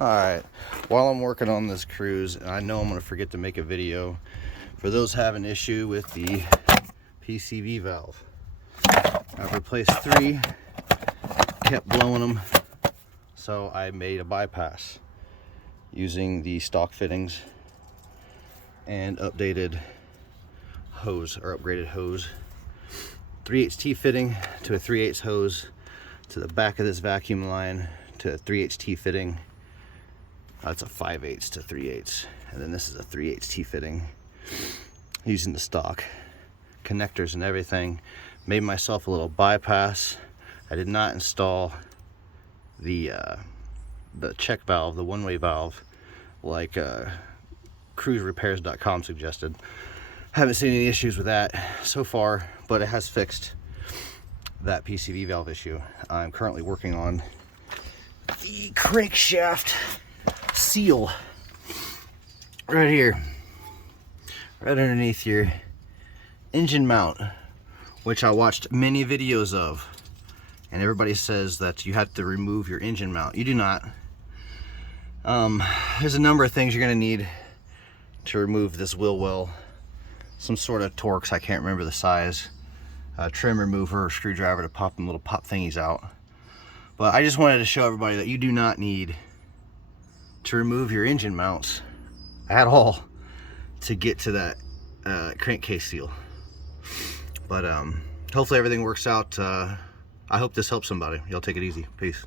Alright, while I'm working on this Cruze, and I know I'm going to forget to make a video, for those having issue with the PCV valve, I've replaced 3, kept blowing them, so I made a bypass using the stock fittings and updated hose, or upgraded hose. 3/8 T fitting to a 3/8 hose to the back of this vacuum line to a 3/8 T fitting. That's a 5/8 to 3/8, and then this is a 3/8 T fitting using the stock connectors and everything. Made myself a little bypass. I did not install the check valve, the one-way valve, like cruiserepairs.com suggested. Haven't seen any issues with that so far, but it has fixed that PCV valve issue. I'm currently working on the crankshaft seal right here, right underneath your engine mount, which I watched many videos of, and everybody says that you have to remove your engine mount. You do not. There's a number of things you're going to need to remove this wheel well. Some sort of Torx, I can't remember the size, trim remover or screwdriver to pop them little pop thingies out. But I just wanted to show everybody that you do not need to remove your engine mounts at all to get to that crankcase seal. But hopefully everything works out. I hope this helps somebody. Y'all take it easy. Peace.